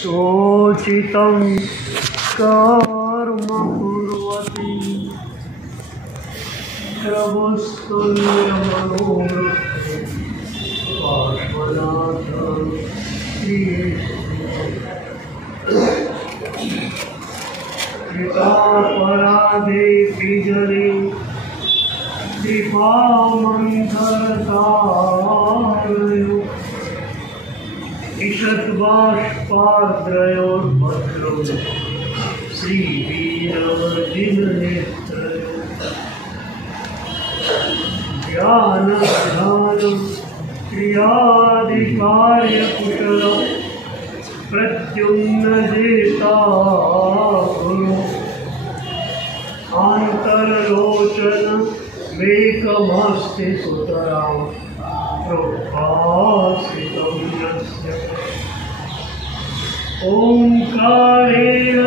सोचितं कर्म कुर्वती प्रभुस्तुल्यमनोरथे पार्श्वनाथ कृतापराधे जने कृपामन्थरतारयो ईषद्बाष्पाद्रयोर्भद्रो श्रीवीरवर्धिननेत्रयो ध्यानं क्रियादिकार्यकुशलं प्रद्युम्नजेता गुरु आन्तरलोचन वेकमस्ति सुतरां प्रोद्भासितं यस्य ओंकारेण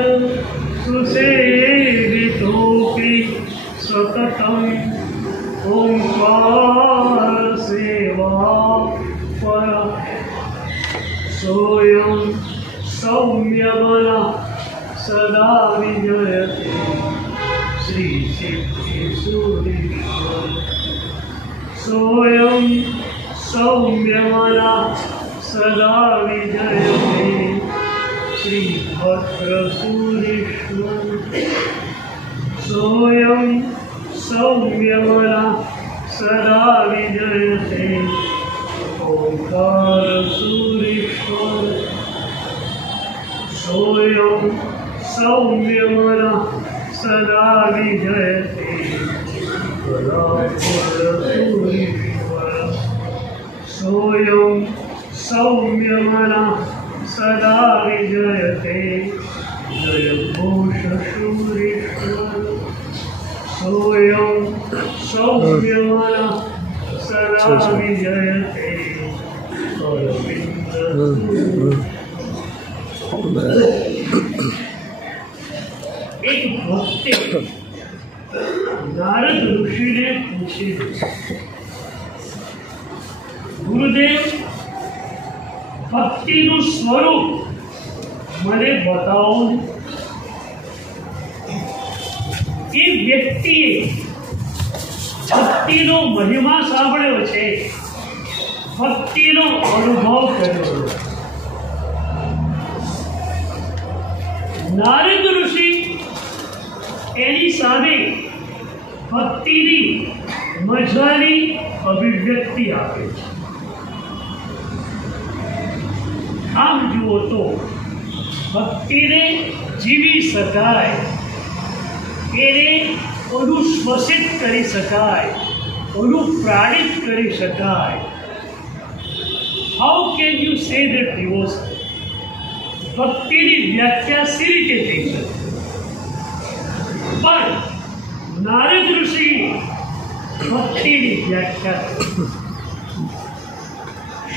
सुसेवितोऽपि सततम् ओंकार सेवा पर सोऽयं सौम्यमनः सदा विजयते श्रीसिद्धिसूरीश्वर सोऽयं सौम्यमनः सदा विजयते श्रीभद्रसूरीश्वर सोऽयं सौम्यमनः सदा विजयते ओंकारसूरीश्वर सोऽयं सौम्यमनः सदा विजयते सूरीश्वर सोऽयं सौम्यमनः सदा विजयते जयघोषसूरीश्वर सोऽयं सौम्यमनः सदा विजयते एक भक्त नारद ऋषि ने पूछे गुरुदेव भक्तिનું સ્વરૂપ મને બતાવો એ વ્યક્તિએ ભક્તિનો મહિમા સાંભળ્યો છે ભક્તિનો અનુભવ કર્યો નારદ ઋષિ એની સામે ભક્તિની મજાની અભિવ્યક્તિ આપે છે આમ જુઓ તો ભક્તિને જીવી શકાય એને અનુશ્વસિત કરી શકાય અનુપ્રાણિત કરી શકાય how can you say that devotion ભક્તિની વ્યાખ્યા સી રીતે થઈ શકે પણ નારદ ઋષિ ભક્તિની વ્યાખ્યા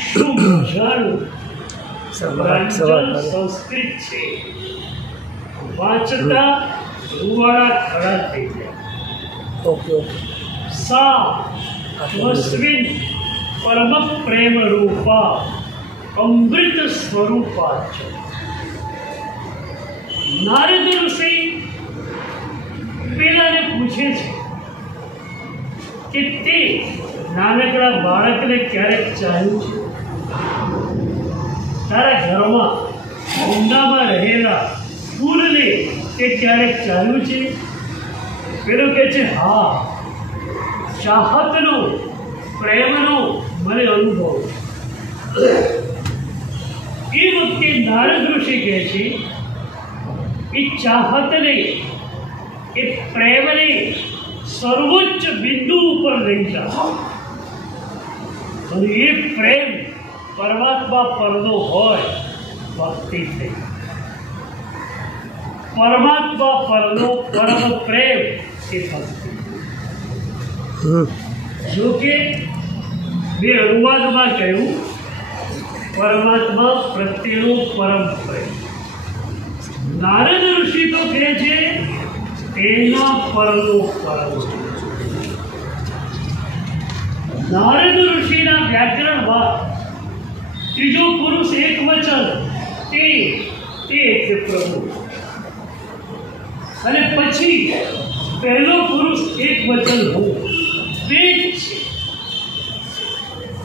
શું મજાનું સંસ્કૃત છે વાંચતા રૂવાડા ખડા થઈ ગયા सा तस्मिन् परम प्रेम रूपा अमृत स्वरूपा नारद ऋषि પેલાને પૂછે છે કે તે નાનકડા બાળકને ક્યારેક ચાલ્યું છે તારા ઘરમાં ઊંડામાં રહેલા ફૂલને તે ક્યારેક ચાલ્યું છે પેલો કહે છે હા ચાહતનો પ્રેમનો મને અનુભવ એ વખતે નારદ ઋષિ કહે છે એ ચાહતને એ પ્રેમને સર્વોચ્ચ બિંદુ ઉપર લઈ જાઓ અને એ પ્રેમ પરમાત્મા પરનો હોય ભક્તિ થઈ પરમાત્મા પરનો પરમ પ્રેમ એ ભક્તિ જો કે બે અનુવાદમાં કહ્યું પરમાત્મા પ્રત્યેનો પરમ પ્રેમ નારદ ઋષિ તો કહે છે તેના પરનો પરમ નારદ ઋષિના વ્યાકરણમાં ત્રીજો પુરુષ એક વચન તે તે એટલે પ્રભુ. અને પછી પહેલો પુરુષ એક વચન હું, તે જ છે.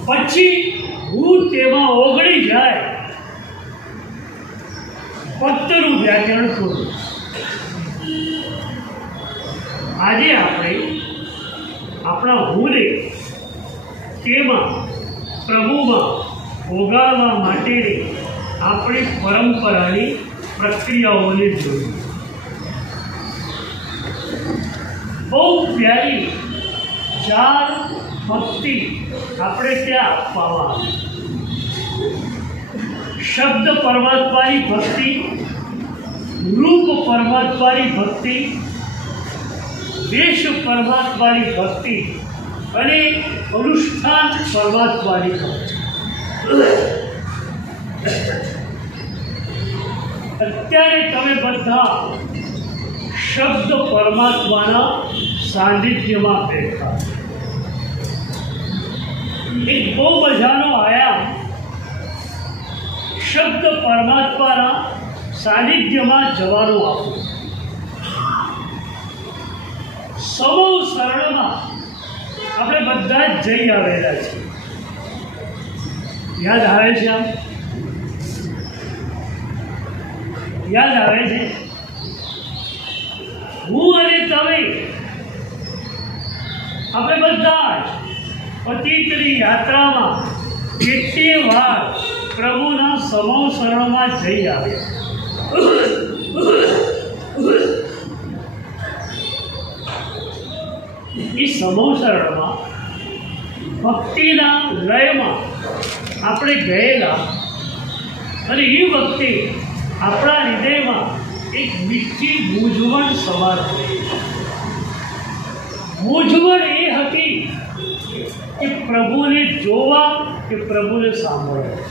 પછી હું તેમાં ઓગળી જાય પત્તરનું વ્યાકરણ કરું. આજે આપણે આપણા હુંને તેમાં પ્રભુમાં ઓગાળવા માટેની આપણી પરંપરાની પ્રક્રિયાઓને જોઈ. બહુ પ્યારી 4 ભક્તિ આપણે ત્યાં આપવામાં આવી. શબ્દ પરમાત્માની ભક્તિ, રૂપ પરમાત્માની ભક્તિ, દેશ પરમાત્માની ભક્તિ અને અનુષ્ઠાન પરમાત્માની ભક્તિ. અત્યારે તમે બધા શબ્દ પરમાત્માના સાનિધ્યમાં બેઠા. એક બહુ મજાનો આયામ શબ્દ પરમાત્માના સાનિધ્યમાં જવાનો આપો. સમૂહ શરણમાં આપણે બધા જ જઈ આવેલા છીએ. યાદ આવે છે? આમ યાદ આવે છે? હું અને તમે આપણે બધા જ અતીતની યાત્રામાં કેટલી વાર પ્રભુના સમૂહ શરણમાં જઈ આવ્યા. એ સમૂહ શરણમાં ભક્તિના લયમાં આપણે ગયેલા અને એ વખતે આપણા હૃદયમાં એક મીઠી મૂંઝવણ સવાર થઈ. મૂંઝવણ એ હતી કે પ્રભુને જોવા કે પ્રભુને સાંભળવા.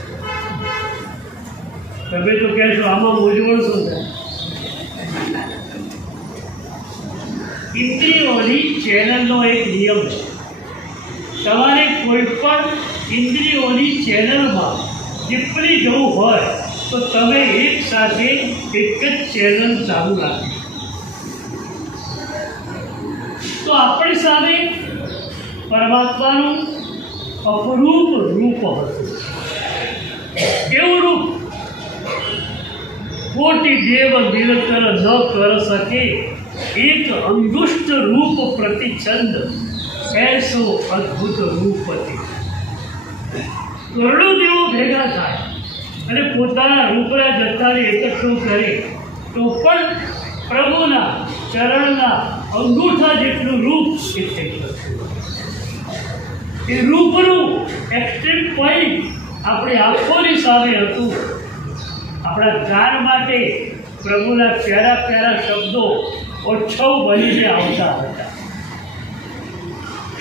તમે તો કહેશો આમાં મૂંઝવણ શું છે? ઇન્દ્રિયોની ચેનલનો એક નિયમ છે. તમારે કોઈ પણ ઇન્દ્રિયોની ચેનલમાં ટિપ્પણી જવું હોય તો તમે એક સાથે એક જ ચેનલ ચાલુ રાખી. તો આપણી સામે પરમાત્માનું અપરૂપ રૂપ હતું. કેવું રૂપ? કોટી દેવ નિરંતર ન કર શકે, એક અંગુષ્ટ રૂપ પ્રતિચંદ, ऐसो અદ્ભુત રૂપથી. કરોડો દેવો ભેગા થાય અને પોતાના રૂપના જથ્થાને એકઠું કરે તો પણ પ્રભુના ચરણના અંગૂઠા જેટલું રૂપ એ થઈ શકશે. એ રૂપનું એક્સટેન્ટ પોઈન્ટ આપણે આંખોની સામે હતું. આપણા ગાન માટે પ્રભુના પ્યારા પ્યારા શબ્દો ઓછો બનીને આવતા હતા.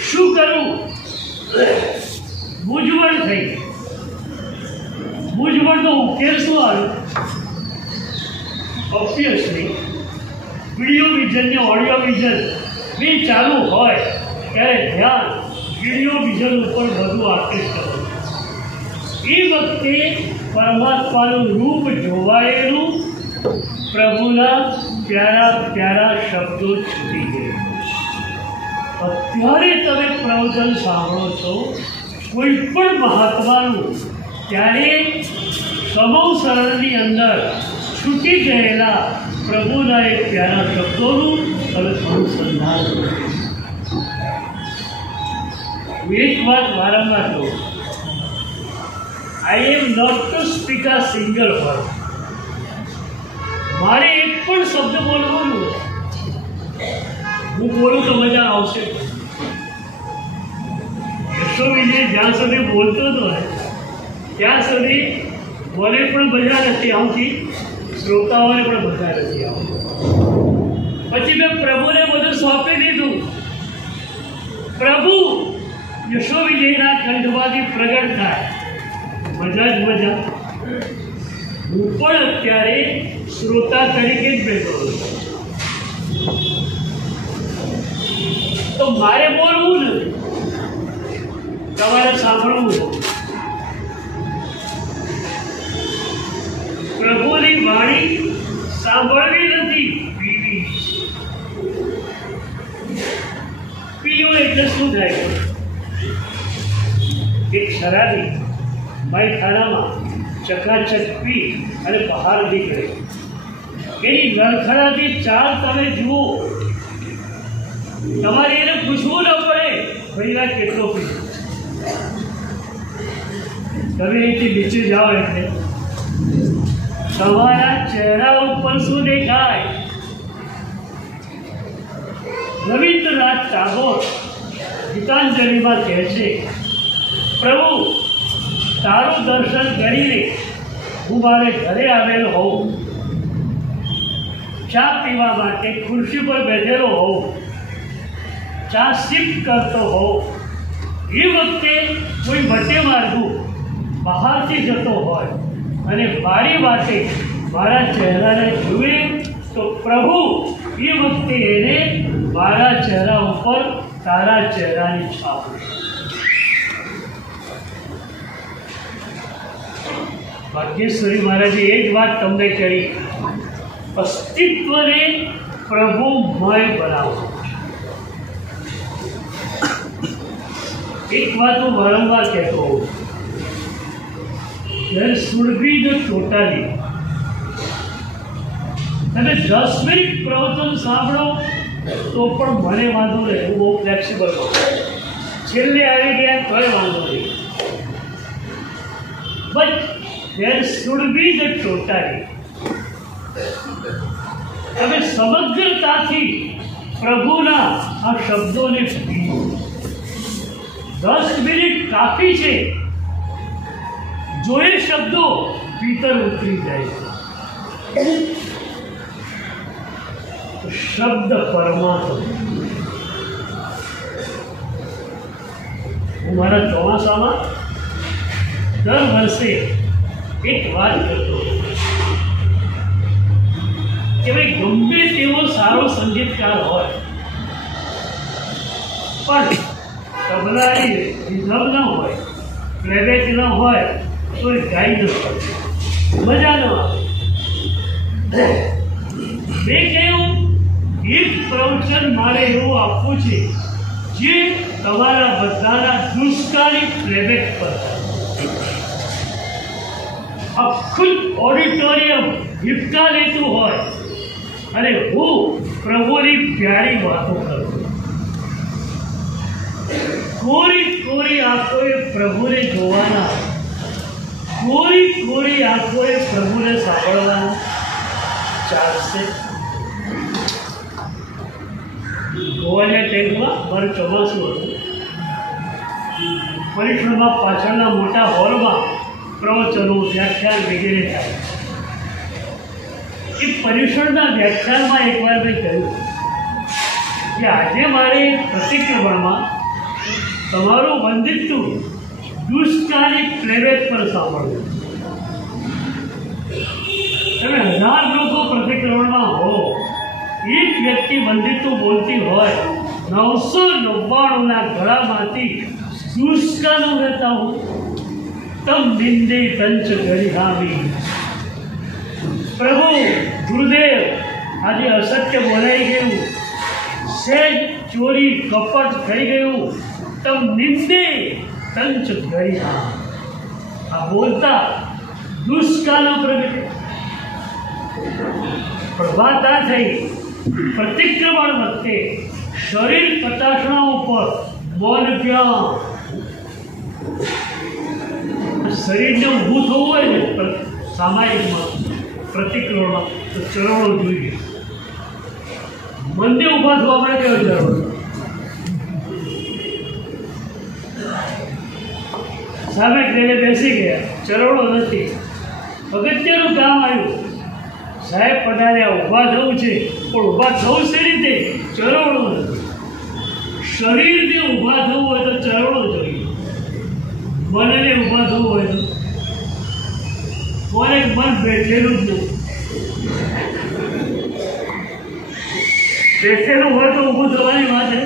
શું કરવું? મૂંઝવણ થઈ. મૂંઝવણનો ઉકેલ શું આવ્યો? ઓબ્વિયસલી વિડીયો વિઝન ને ઓડિયો વિઝન બે ચાલુ હોય ત્યારે ધ્યાન વિડીયો વિઝન ઉપર વધુ આકર્ષિત હોય. એ વખતે પરમાત્માનું રૂપ જોવાયેલું, પ્રભુના પ્યારા પ્યારા શબ્દો છૂટી ગયા. અત્યારે તમે પ્રવચન સાંભળો છો કોઈ પણ મહાત્માનું, ત્યારે સમૂહ શરણની અંદર છૂટી ગયેલા પ્રભુના એક પ્યારા શબ્દોનું તમે અનુસંધાન કરો. એક વાત વારંવાર કહું, I am not to speak a single word. મારે એક પણ શબ્દ બોલવાનું, હું બોલું તો મજા આવશે. યશો વિજય જ્યાં સુધી બોલતો હતો ને ત્યાં સુધી મને પણ મજા નથી આવતી, શ્રોતાઓને પણ મજા નથી આવતી. પછી મેં પ્રભુને બધું સોંપી દીધું. પ્રભુ યશો વિજયના કંઠમાંથી પ્રગટ થાય, મજા જ મજા. હું પણ અત્યારે શ્રોતા તરીકે જ બેઠો છું. તો મારે બોલવું નથી, તમારે સાંભળવું. પ્રભુની વાણી સાંભળવી નથી, પીવી. પીવું એટલે શું થાય? એક શરાબી માયખાનામાં ચકાચક પી અને બહાર નીકળે, એની લડખડાતી ચાલ તમે જુઓ, તમારે એને પૂછવું ન પડે ભૈયા કેટલો પીધો. તમે અહીંથી નીચે જાઓ એટલે તમારા ચહેરા ઉપર શું દેખાય? રવિન્દ્રનાથ ટાગોર ગીતાંજલિમાં કહે છે, પ્રભુ તારું દર્શન કરીને હું મારે ઘરે આવેલો હોઉં, ચા પીવા માટે ખુરશી પર બેઠેલો હોઉં, ચા સિપ કરતો હોઉં, એ વખતે કોઈ મધ્ય માર્ગું બહારથી જતો હોય અને મારી વાતે મારા ચહેરાને જુએ તો પ્રભુ એ વખતે એને મારા ચહેરા ઉપર તારા ચહેરાની છાપ. ભાગ્યેશ્વરી મહારાજે એ જ વાત તમને કરી, અસ્તિત્વને પ્રભુમય બનાવો. એક વાત હું વારંવાર કહેતો હોઉં, there should be the totality. તમે 10 મિનિટ પ્રવચન સાંભળો તો પણ મને વાંધો નહીં, હું બહુ ફ્લેક્સિબલ હોઉં. છેલ્લે આવી ગયા તોય વાંધો નહીં. But there should be the totality. તમે સમગ્રતાથી પ્રભુના આ શબ્દોને પીવો. 10 મિનિટ કાફી છે. જો એ શબ્દો ભીતર ઉતરી જાય તો શબ્દ પરમાત્મા. હું મારા ચોમાસામાં દર વર્ષે એક વાત કરતો કે ભાઈ ગમે તેવો સારો સંગીતકાર હોય પણ તબલાની રિઝર્વ ન હોય, પ્લેબેક ન હોય તો એ ગાઈ ન શકે, મજા ન આવે. મેં કહ્યું એક પ્રવચન મારે એવું આપવું છે જે તમારા બધાના દુષ્કાળી પ્લેબેક પર આખું ઓડિટોરિયમ હિપકા લેતું હોય અને હું પ્રભુની પ્યારી વાતો કરું. કોરી કોરી આંખોએ પ્રભુને જોવાના, કોરી કોરી આંખોએ પ્રભુને સાંભળવાના. ચાલશે? ગોવાના ટેન્ટમાં મારું ચોમાસું હતું. પરિશ્રમમાં પાછળના મોટા હોલમાં પ્રવચનો, વ્યાખ્યાન વગેરે થાય. એ પરિષદના વ્યાખ્યાનમાં એકવાર મેં કહ્યું કે આજે મારે પ્રતિક્રમણમાં તમારું વંદિત્વ દુષ્કાળી પ્લેબેક પર સાંભળવું. તમે 1000 લોકો પ્રતિક્રમણમાં હો, એક વ્યક્તિ વંદિત્વ બોલતી હોય, 999ના ગળામાંથી દુષ્કાળો રહેતા હું તમ નિંદે તંચ ગરિહામી. પ્રભુ ગુરુદેવ આજે અસત્ય બોલાઈ ગયું, સહેજ ચોરી કપટ થઈ ગયું, તમ નિંદે તંચ ગરિહા. આ બોલતા દુષ્કાળો પ્રગટે. પ્રભાતા થઈ પ્રતિક્રમણ વખતે શરીર પતાસણા ઉપર મન ક્યાં? શરીરને ઊભું થવું હોય ને સામાયિકમાં પ્રતિક્રમણમાં તો ચરણો જોઈએ. મનને ઊભા થવા માટે કેવો ચરણો? સામે ઘરે બેસી ગયા, ચરણો નથી. અગત્યનું કામ આવ્યું, સાહેબ પધાર્યા, ઊભા થવું છે, પણ ઊભા થવું છે રીતે ચરણો નથી. શરીરને ઊભા થવું હોય તો ચરણો જોઈએ. મનને ઊભા થવું હોય તો કોને મન બેઠેલું જ નહીં. બેઠેલું હોય તો ઊભું થવાની વાત છે.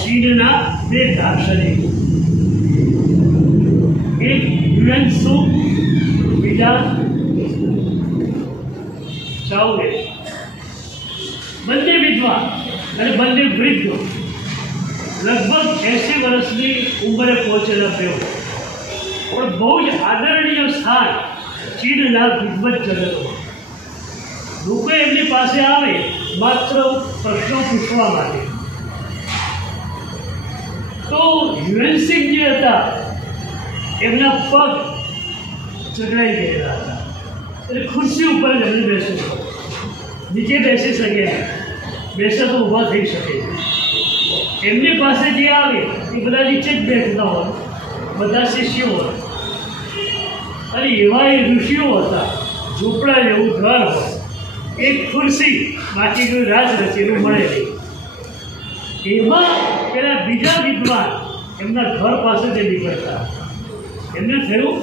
ચીનના 2 દાર્શનિક, એક યુએન સુ, બીજા ચાઉરે બંને વિધવા અને બંને વૃદ્ધો લગભગ 80 વર્ષની ઉંમરે પહોંચેલા તેઓ પણ બહુ જ આદરણીય સ્થાન ચીનના વિદ્વત જગતમાં લોકો એમની પાસે આવે માત્ર પ્રશ્નો પૂછવા માટે. તો યુએનસિંહ જે હતા એમના પગ ચગડાઈ ગયેલા હતા એટલે ખુરશી ઉપર જ એમને બેસવું પડે. નીચે બેસી શકે બેસે તો ઊભા થઈ શકે. એમની પાસે જે આવે એ બધા નીચે જ બેઠતા હોય, બધા શિષ્યો હોય અને એવા એ ઋષિઓ હતા. ઝૂંપડા જેવું ઘર હોય, એક ખુરશી બાકીનું રાજ રચેલું મળે નહીં. એમાં પેલા બીજા વિદ્વાન એમના ઘર પાસેથી નીકળતા. એમને થયું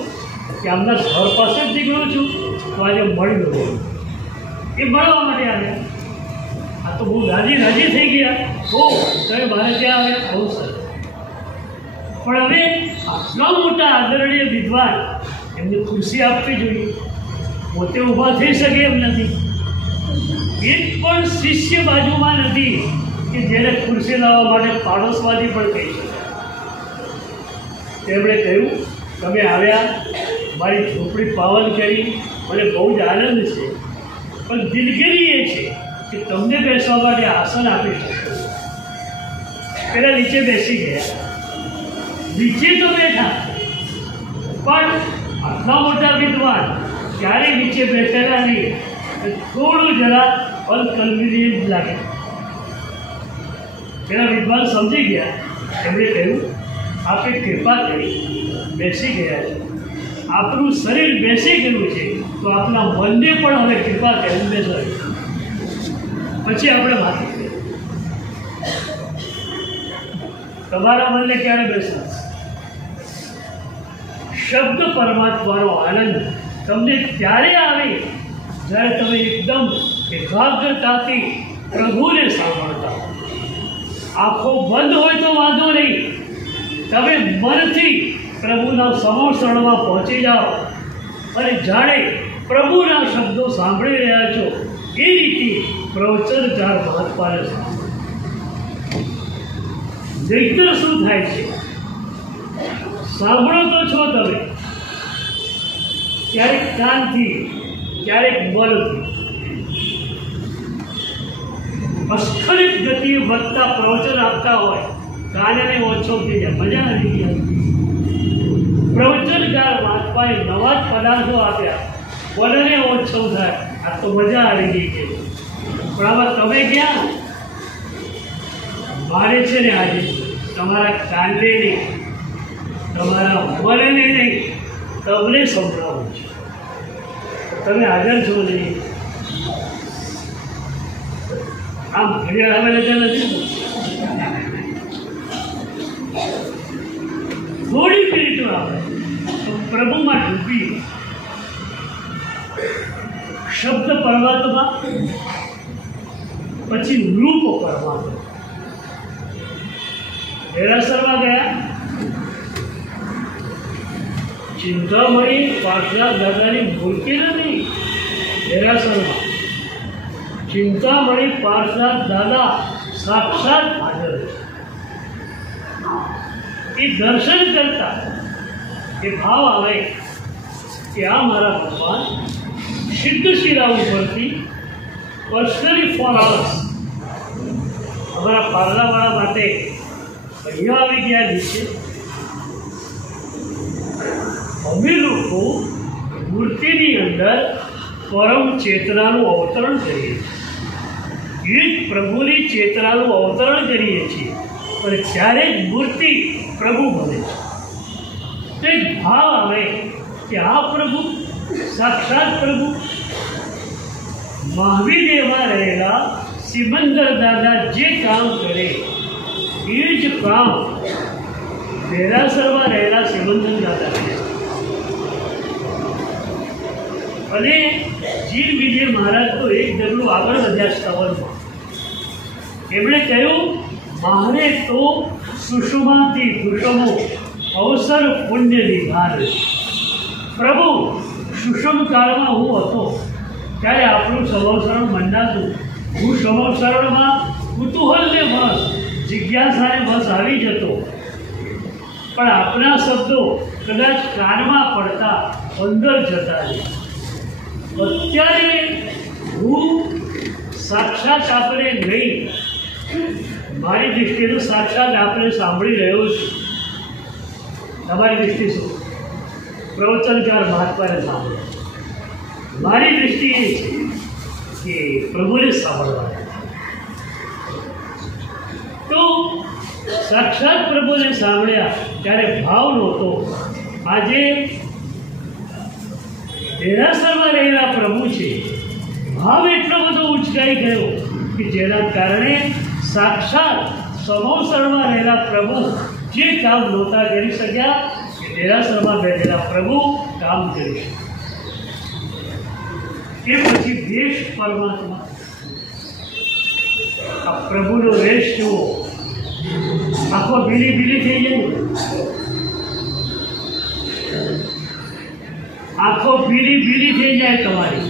કે આમના ઘર પાસે જ નીકળું છું તો આજે મળી ગયો. એ મળવા માટે આવ્યા. આ તો બહુ રાજી થઈ ગયા. તમે મારે ત્યાં આવે બહુ સરસ. પણ હવે આટલા મોટા આદરણીય વિદ્વાન એમને ખુરશી આપવી જોઈએ. પોતે ઊભા થઈ શકે એમ નથી. એક પણ શિષ્ય બાજુમાં નથી કે જેને ખુરશી લાવવા માટે પાડોશવાદી પણ કહી શકે. તેમણે કહ્યું, તમે આવ્યા, મારી ઝૂંપડી પાવન કરી, મને બહુ જ આનંદ છે, પણ દિલગીરી એ છે કે તમને બેસવા માટે આસન આપી શકું. પેલા નીચે બેસી ગયા. નીચે તો બેઠા પણ આટલા મોટા વિદ્વાન ક્યારેય નીચે બેઠેલા નહીં. થોડું જરા અનકન્વિનિયન્ટ લાગે. પેલા વિદ્વાન સમજી ગયા. એમણે કહ્યું, આપણે કૃપા કરી બેસી ગયા છે, આપણું શરીર બેસી ગયું છે તો આપણા મનને પણ હવે કૃપા કરી બેસાડી. પછી આપણે વાત કરીએ. તમારા મનને ક્યારે બેસાડશે? શબ્દ પરમાત્માનો આનંદ તમને ત્યારે આવે જ્યારે તમે એકદમ એકાગ્રતાથી પ્રભુને સાંભળતા. આંખો બંધ હોય તો વાંધો નહીં, તમે મનથી પ્રભુના સમોષણમાં પહોંચી જાઓ અને જાણે પ્રભુના શબ્દો સાંભળી રહ્યા છો એ રીતે પ્રવચનકાર મહાત્માને સાંભળો. નહીતર શું થાય છે? સાંભળો તો છો તમે, ક્યારેક કાનથી, ક્યારેક મનથી. અસ્ખલિત ગતિએ વધતા પ્રવચન આપતા હોય, કાનને ઓછો થઈ જાય, મજા આવી ગયા. પ્રવચનકાર મહાત્માએ નવા જ પદાર્થો આપ્યા, મનને ઓછો થાય, આ તો મજા આવી ગઈ છે. પણ આમાં તમે ક્યાં? મારે છે ને આજે તમારા કાનને નહીં, તમારા મનને નહીં, તમને સંભળાવું છે. તમે હાજર છો નહીં. આમ ઘડિયાળ આવે નથી. થોડી મિનિટો આવે તો પ્રભુમાં ડૂબી. શબ્દ પરમાત્મા, પછી રૂપ પરમાત્મા. દેરાસરમાં ગયા. ચિંતામણી પાર્થનાથ દાદાની મૂર્તિ નથી દેરાસરમાં. ચિંતામણી પાર્થનાથ દાદા સાક્ષાત હાજર છે. એ દર્શન કરતા એ ભાવ આવે કે આ મારા ભગવાન સિદ્ધ શિરા ઉપરથી પર્સનલી ફોર અવર્સ અમારા પાર્લાવાળા માટે અહીંયા આવી ગયા નીચે. અમે લોકો મૂર્તિની અંદર પરમ ચેતનાનું અવતરણ કરીએ છીએ. એ જ પ્રભુની ચેતનાનું અવતરણ કરીએ છીએ, પણ ત્યારે જ મૂર્તિ પ્રભુ બને છે. તો એક ભાવ આવે કે આ પ્રભુ સાક્ષાત પ્રભુ. મહાવીરમાં રહેલા સિમંદર દાદા જે કામ કરે એ જ કામ દેરાસરમાં રહેલા સિમંદર દાદા કરે. અને જીર વિજય મહારાજ તો એક ડગલું આગળ વધ્યા સ્તવનમાં. એમણે કહ્યું, મારે તો સુષમાથી કુસુમો અવસર પુણ્ય નિધાન. પ્રભુ સુષમ કાળમાં હું હતો ત્યારે આપણું સંવત્સરણ મંડાતું. હું સંવત્સરણમાં કુતૂહલને વશ, જિજ્ઞાસાને વશ આવી જતો, પણ આપણા શબ્દો કદાચ કાનમાં પડતા અંદર જતા રહે. અત્યારે હું સાક્ષાત આપણે નહીં, મારી દૃષ્ટિએ તો સાક્ષાત આપણે સાંભળી રહ્યો છું. તમારી દૃષ્ટિ શું? પ્રવચનકાર મહાત્માને સાંભળે. મારી દૃષ્ટિ એ છે કે પ્રભુને સાંભળવા. તો સાક્ષાત પ્રભુને સાંભળ્યા ત્યારે ભાવ નહોતો. આજે દેરાસરમાં રહેલા પ્રભુ છે, ભાવ એટલો બધો ઉચકાઈ ગયો કે જેના કારણે સાક્ષાત સમોસરમાં રહેલા પ્રભુ જે કામ નહોતા કરી શક્યા એ દેરાસરમાં બેઠેલા પ્રભુ કામ કરી શક્યા. એ પછી વેશ પરમાત્મા. આ પ્રભુનો વેશ જુઓ, આખો ભીલી ભીલી થઈ જાય, આખો ભીલી ભીલી થઈ જાય તમારી.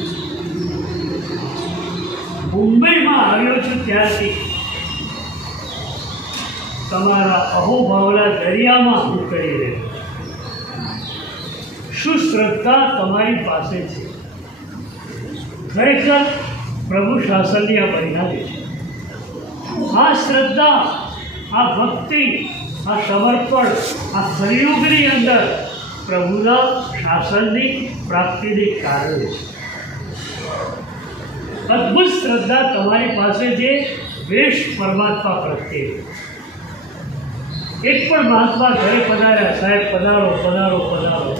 મુંબઈમાં આવ્યો છું ત્યારથી તમારા અહોભાવના દરિયામાં હું કરી રહ્યો. શું શ્રદ્ધા તમારી પાસે છે! ખરેખર પ્રભુ શાસનની આ પરિણામી છે. આ શ્રદ્ધા, આ ભક્તિ, આ સમર્પણ, આ સહયોગની અંદર પ્રભુના શાસનની પ્રાપ્તિને કારણે છે. અદ્ભુત શ્રદ્ધા તમારી પાસે જે વેશ પરમાત્મા પ્રત્યે. એક પણ મહાત્મા ઘરે પધાર્યા, સાહેબ પધારો પધારો પધારો.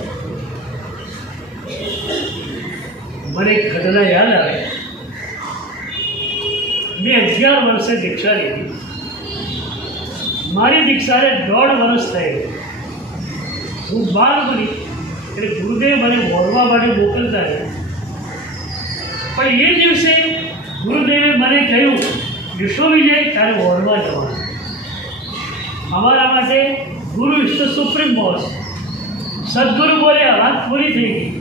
મને એક ઘટના યાદ આવે. મેં 11 વર્ષે દીક્ષા લીધી. મારી દીક્ષાને 1.5 વર્ષ થયેલું. હું બાર બની એટલે ગુરુદેવ મને વોરવા માટે મોકલતા રહ્યા. પણ એ દિવસે ગુરુદેવે મને કહ્યું, વિશ્વ વિજય તારે વોરવા જવાનું. અમારા માટે ગુરુ ઇઝ ધ સુપ્રીમ બોસ. સદગુરુ બોલ્યા, વાત પૂરી થઈ ગઈ.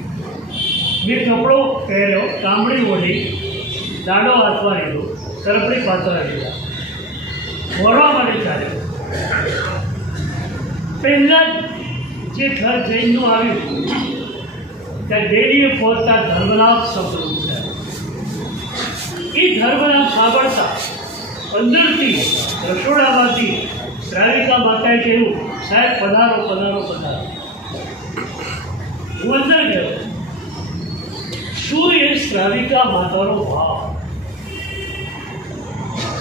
મેં કપડો પહેર્યો, કામડી ઓઢી, દાડો હાથમાં લીધો, તરફડી પાતળા લીધા, વોરવા માટે ચાલ્યો. પહેલાં જે ઘર જૈનનું આવ્યું ત્યાં ડેરીએ પહોંચતા ધર્મલાભ શબ્દ ઉચ્ચાર્યો. એ ધર્મલાભ સાંભળતા અંદરથી રસોડામાંથી શ્રાવિકા માતાએ કહ્યું, સાહેબ પધારો પધારો પધારો. હું અંદર ગયો. શું એ શ્રાવિકા માતાનો ભાવ!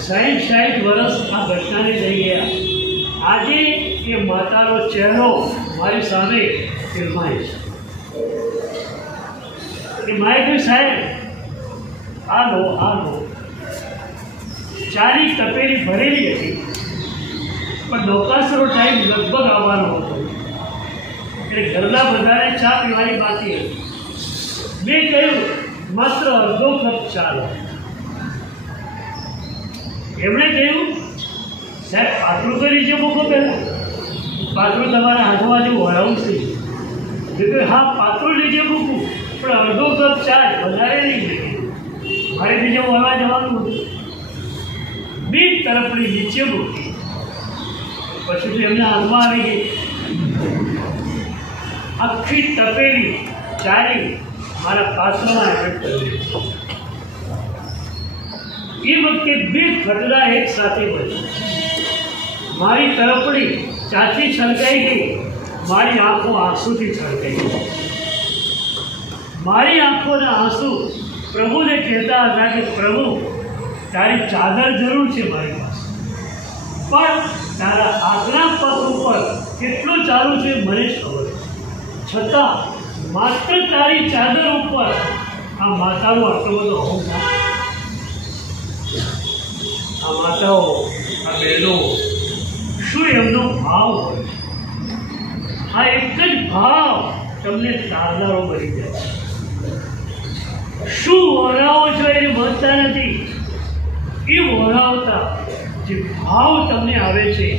60 વર્ષ આ ઘટનાને થઈ ગયા. આજે એ માતાનો ચહેરો મારી સામે ફિલ્માય છે. એ માએ કહ્યું, સાહેબ આ લો. ચાની તપેલી ભરેલી હતી, પણ નૌકાસરો ટાઈમ લગભગ આવવાનો હતો એટલે ઘરના બધાને ચા પીવાની બાકી હતી. મેં કહ્યું, માત્ર અડધો કપ ચા લો. એમણે કહ્યું, સાહેબ પાતળું તો નીચે મૂકો પહેલાં. પાતળું તમારા હાથમાં જેવું વળાવું છે. એટલે હા, પાતળું નીચે મૂકું, પણ અડધો કપ ચા વધારે નહીં જોઈએ. મારે બીજે વળવા જવાનું હતું. બે તરફની નીચે મૂકી. પછી તો એમના હાથમાં આવી ગઈ. આખી તપેલી ચાલી મારા પાત્રમાં એડ કરી. એ વખતે બે ઘટના એક સાથે બની. મારી તરફડી ચાથી છલકાઈ ગઈ, મારી આંખો આંસુથી છલકાઈ ગઈ. મારી આંખોના આંસુ પ્રભુને કહેતા હતા કે પ્રભુ તારી ચાદર જરૂર છે મારી પાસે, પણ તારા આજના પગ ઉપર કેટલું ચાલુ છે મને જ ખબર. છતાં માત્ર તારી ચાદર ઉપર આ માતાનો આટલો બધો અહંકાર. આ માતાઓ, આ બહેનો, શું એમનો ભાવ હોય! આ એક જ ભાવ તમને તારનારો બની જાય. શું વરાવો છો એને મહત્તા નથી. એ વરાવતા જે ભાવ તમને આવે છે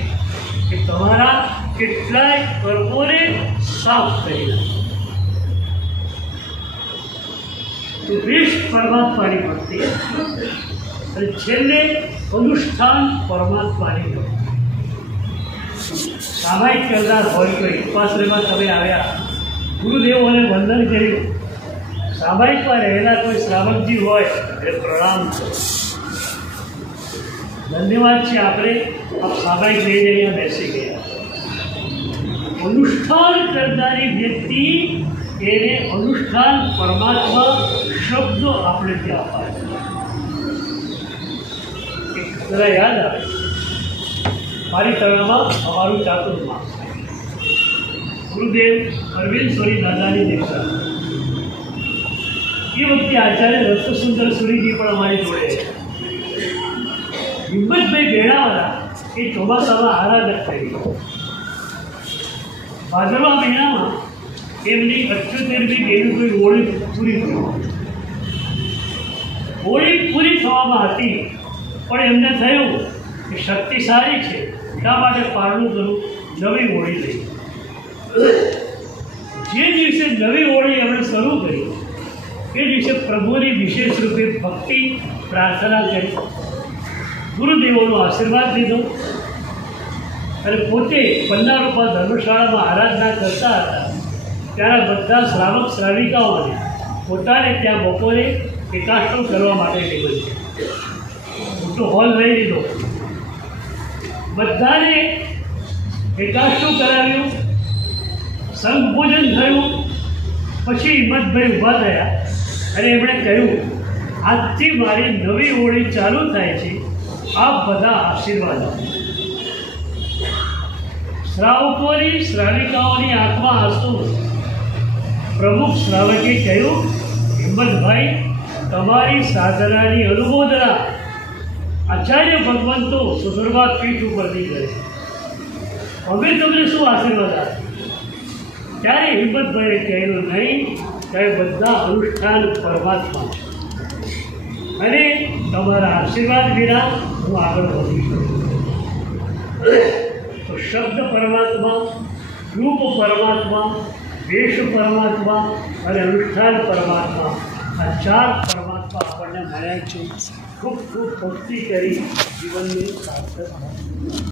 એ તમારા કેટલાય કર્મોને સાફ કરી નાખે. તો વેશ પરમાત્માની ભક્તિ અને છેલ્લે અનુષ્ઠાન પરમાત્માની ભક્તિ. સામાયિક કરનાર હોય તો ઉપાશ્રયમાં તમે આવ્યા, ગુરુદેવોને વંદન કર્યું, સામાયિકમાં રહેલા કોઈ શ્રાવકજી હોય એટલે પ્રણામ કરો. ધન્યવાદ છે આપણે આપ સામાયિક લઈને અહીંયા બેસી ગયા. અનુષ્ઠાન કરનારી વ્યક્તિ એને અનુષ્ઠાન પરમાત્મા શબ્દો આપણે ત્યાં અપાય. એક જરા યાદ આવે, મારી તરણમાં અમારું ચાતુર્માસ ગુરુદેવ અરવિંદ સોરી દાદાની દીક્ષા. એ વખતે આચાર્ય રત્નસુંદર સુરીજી પણ અમારી જોડે. હિંમતભાઈ બેડાવાળા એ ચોમાસામાં આરાધક થઈ ગયો. ભાદરવા મહિનામાં એમની 78મી એવી કોઈ હોળી પૂરી થઈ. હોળી પૂરી થવામાં હતી પણ એમને થયું કે શક્તિ સારી છે, એટલા માટે પારણું કરું, નવી હોળી લઈ. જે દિવસે નવી હોળી એમણે શરૂ કરી એ દિવસે પ્રભુની વિશેષ રૂપે ભક્તિ પ્રાર્થના કરી, ગુરુદેવોનો આશીર્વાદ લીધો અને પોતે પન્નારૂપા ધર્મશાળામાં આરાધના કરતા હતા. ત્યારે બધા શ્રાવક શ્રાવિકાઓને પોતાને ત્યાં બપોરે એકાષ્ટમ કરવા માટે નિમંત્રણ. મોટો હોલ લઈ લીધો, બધાને એકાષ્ટમ કરાવ્યું, સંઘ ભોજન થયું. પછી હિંમતભાઈ ઊભા થયા અને એમણે કહ્યું, આજથી મારી નવી હોળી ચાલુ થાય છે, આપ બધા આશીર્વાદ આપો. શ્રાવકોની શ્રાવિકાઓની આંખમાં આંસુ. પ્રમુખ શ્રાવકે કહ્યું, હિંમતભાઈ, તમારી સાધનાની અનુમોદના આચાર્ય ભગવંતો સુધરવા પીઠ ઉપરથી કરે, અમે તમને શું આશીર્વાદ આપીએ? ત્યારે હિંમતભાઈએ કહેલું, નહીં, ત્યારે બધા અનુષ્ઠાન પરમાત્મા છે અને તમારા આશીર્વાદ વિના હું આગળ વધી શકું. તો શબ્દ પરમાત્મા, રૂપ પરમાત્મા, વેશ પરમાત્મા અને અનુષ્ઠાન પરમાત્મા, આ 4 પરમાત્મા આપણને મળ્યા છે. ખૂબ ખૂબ ભક્તિ કરી જીવનની સાર્થક